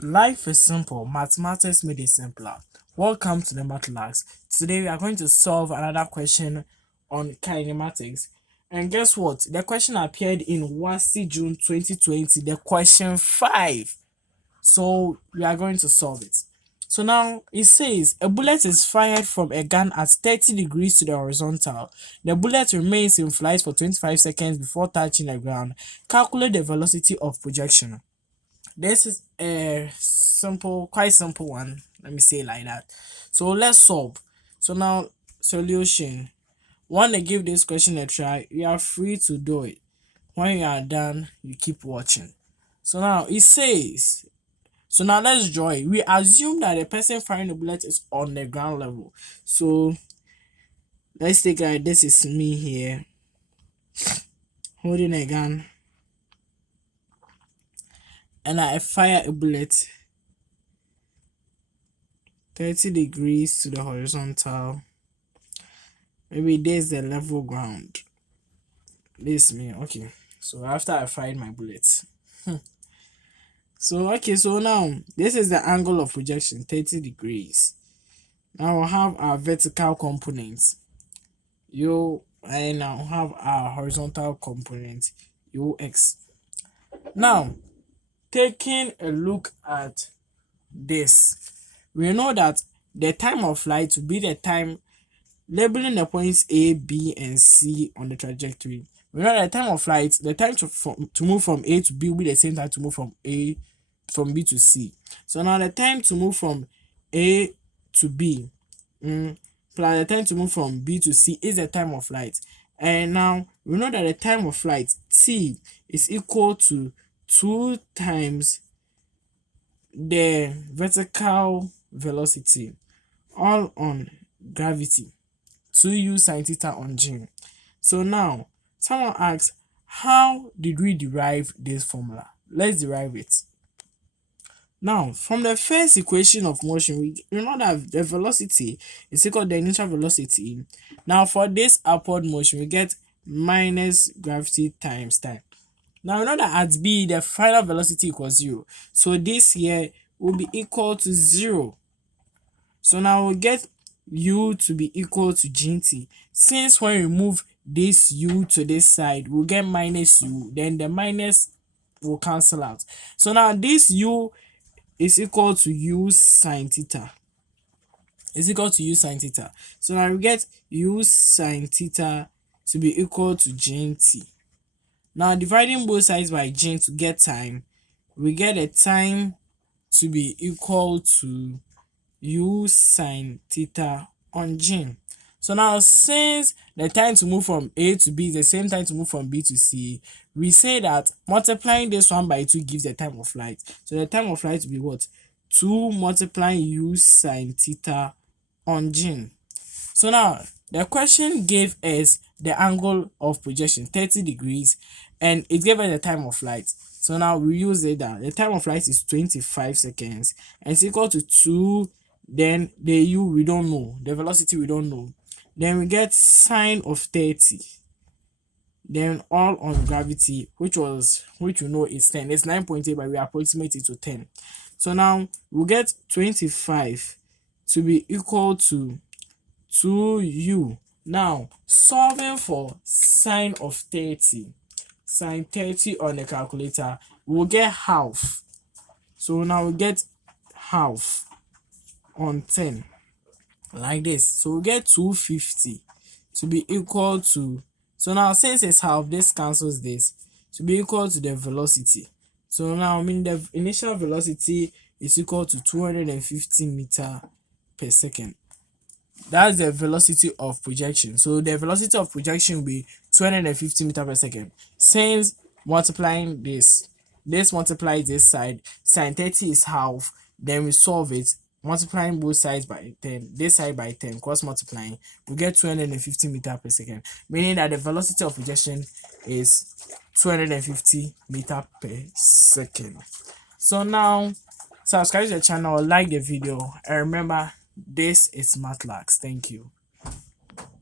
Life is simple, mathematics made it simpler. Welcome to the Mathlux. Today we are going to solve another question on kinematics. And guess what? The question appeared in WASI June 2020, the question 5. So we are going to solve it. So now it says a bullet is fired from a gun at 30 degrees to the horizontal. The bullet remains in flight for 25 seconds before touching the ground. Calculate the velocity of projection. This is a quite simple one. Let me say it like that. So let's solve. So now, solution. Want to give this question a try? You are free to do it. When you are done, you keep watching. So now it says. So now let's draw it. We assume that the person firing the bullet is on the ground level. So let's take this is me here holding a gun, and I fire a bullet 30 degrees to the horizontal. Maybe there's the level ground. This me. Okay. So after I fired my bullets. So now this is the angle of projection, 30 degrees. Now we'll have our vertical component. And now have our horizontal component, UX. Now, taking a look at this, we know that the time of flight will be the time labeling the points A, B, and C on the trajectory. We know the time of flight, the time to move from A to B will be the same time to move from B to C. So now the time to move from A to B plus the time to move from B to C is the time of flight. And now we know that the time of flight T is equal to 2 times the vertical velocity, all on gravity, 2u sin theta on g. So now someone asks, how did we derive this formula? Let's derive it. Now, from the first equation of motion, we know that the velocity is equal to the initial velocity. Now, for this upward motion, we get minus gravity times time. Now, we know that at B, the final velocity equals 0. So this here will be equal to 0. So now we'll get u to be equal to gt. Since when we move this u to this side, we'll get minus u. Then the minus will cancel out. So now this u is equal to u sin theta. So now we get u sin theta to be equal to gt. Now dividing both sides by g to get time, we get a time to be equal to u sin theta on g. So now since the time to move from A to B is the same time to move from B to C, we say that multiplying this one by 2 gives the time of flight. So the time of flight will be what? 2 multiplying u sin theta on g. So now the question gave us the angle of projection 30 degrees and it gave us the time of flight. So now we use it that the time of flight is 25 seconds and it's equal to 2. Then the u we don't know, the velocity we don't know. Then we get sine of 30. Then all on gravity, which we know is 10. It's 9.8, but we approximate it to 10. So now we'll get 25 to be equal to 2u. Now solving for sine of 30, sine 30 on the calculator, we'll get half. So now we get half on 10 like this. So we get 250 to be equal to, so now since it's half, this cancels this, to be equal to the velocity. So now the initial velocity is equal to 250 meters per second. That's the velocity of projection. So the velocity of projection will be 250 meters per second. Since multiplying this multiplies this side, sine 30 is half, then we solve it, multiplying both sides by 10, this side by 10, cross multiplying, we get 250 meters per second, meaning that the velocity of projection is 250 meters per second. So now subscribe to the channel, like the video, and remember, this is Mathlux. Thank you.